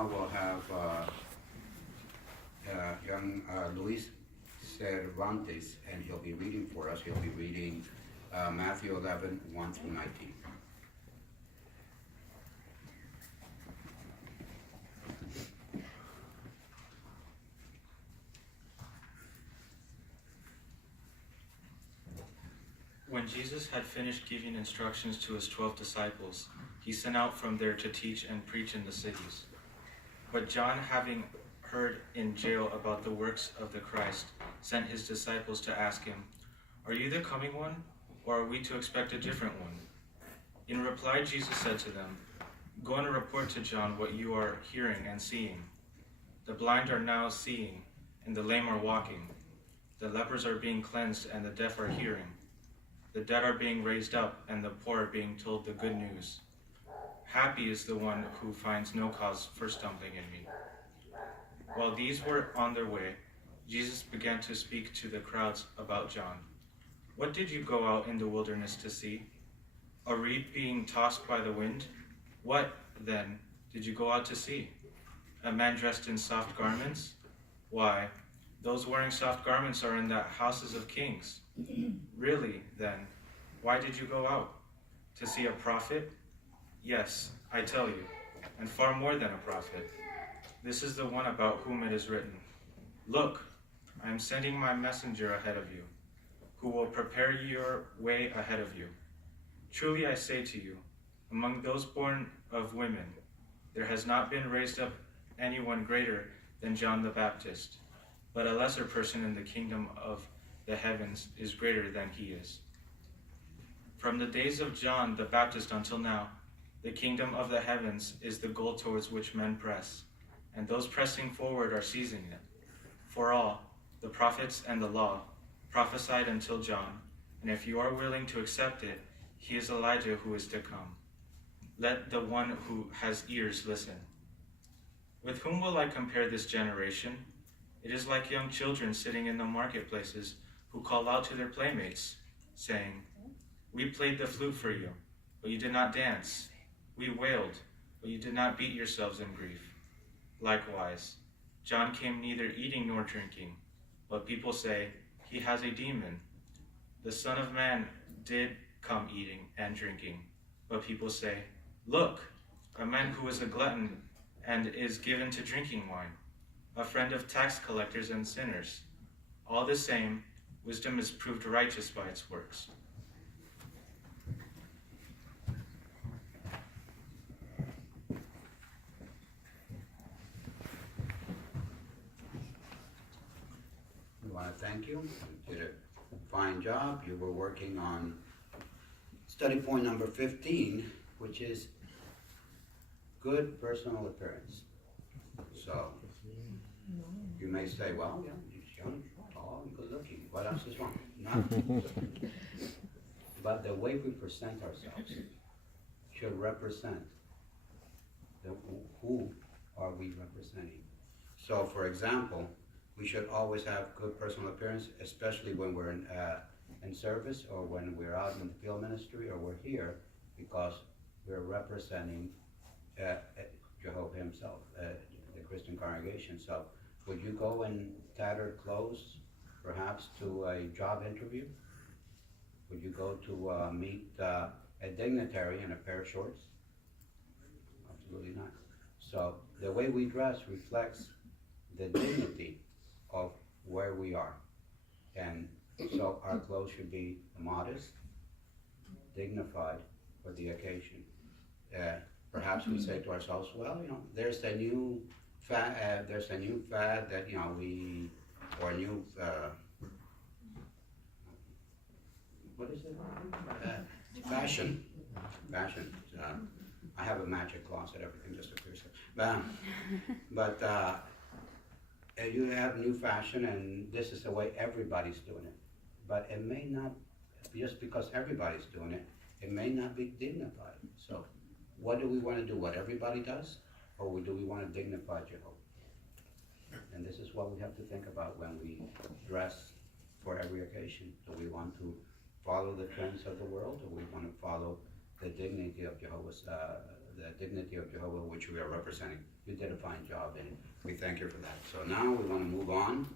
now we'll have young Luis Cervantes, and he'll be reading for us. He'll be reading Matthew 11, 1 through 19. When Jesus had finished giving instructions to his 12 disciples, he sent out from there to teach and preach in the cities. But John, having heard in jail about the works of the Christ, sent his disciples to ask him, "Are you the coming one, or are we to expect a different one?" In reply, Jesus said to them, "Go and report to John what you are hearing and seeing. The blind are now seeing, and the lame are walking. The lepers are being cleansed, and the deaf are hearing. The dead are being raised up, and the poor are being told the good news. Happy is the one who finds no cause for stumbling in me." While these were on their way, Jesus began to speak to the crowds about John. "What did you go out in the wilderness to see? A reed being tossed by the wind? What, then, did you go out to see? A man dressed in soft garments? Why, those wearing soft garments are in the houses of kings. Really, then, why did you go out? To see a prophet? Yes, I tell you, and far more than a prophet. This is the one about whom it is written, 'Look, I am sending my messenger ahead of you, who will prepare your way ahead of you.' Truly I say to you, among those born of women, there has not been raised up anyone greater than John the Baptist, but a lesser person in the kingdom of the heavens is greater than he is. From the days of John the Baptist until now, the kingdom of the heavens is the goal towards which men press, and those pressing forward are seizing it. For all, the prophets and the law, prophesied until John, and if you are willing to accept it, he is Elijah who is to come. Let the one who has ears listen. With whom will I compare this generation? It is like young children sitting in the marketplaces who call out to their playmates, saying, 'We played the flute for you, but you did not dance. We wailed, but you did not beat yourselves in grief.' Likewise, John came neither eating nor drinking, but people say, 'He has a demon.' The Son of Man did come eating and drinking, but people say, 'Look, a man who is a glutton and is given to drinking wine, a friend of tax collectors and sinners.' All the same, wisdom is proved righteous by its works." We want to thank you. You did a fine job. You were working on study point number 15, which is good personal appearance. So, you may say, well, yeah, he's young, tall, and good looking. What else is wrong? Nothing. But the way we present ourselves should represent who are we representing. So, for example, we should always have good personal appearance, especially when we're in service or when we're out in the field ministry or we're here, because we're representing Jehovah himself, the Christian congregation. So would you go in tattered clothes, perhaps to a job interview? Would you go to meet a dignitary in a pair of shorts? Absolutely not. So the way we dress reflects the dignity of where we are. And so our clothes should be modest, dignified for the occasion. Perhaps we say to ourselves, well, there's a new fad that, or a new, what is it? Fashion. I have a magic closet, everything just appears. But you have new fashion, and this is the way everybody's doing it. But it may not, just because everybody's doing it, it may not be dignified. So what do we want to do? What everybody does? Or do we want to dignify Jehovah? And this is what we have to think about when we dress for every occasion. Do we want to follow the trends of the world, or we want to follow the dignity of Jehovah's, the dignity of Jehovah, which we are representing. You did a fine job, and we thank you for that. So now we want to move on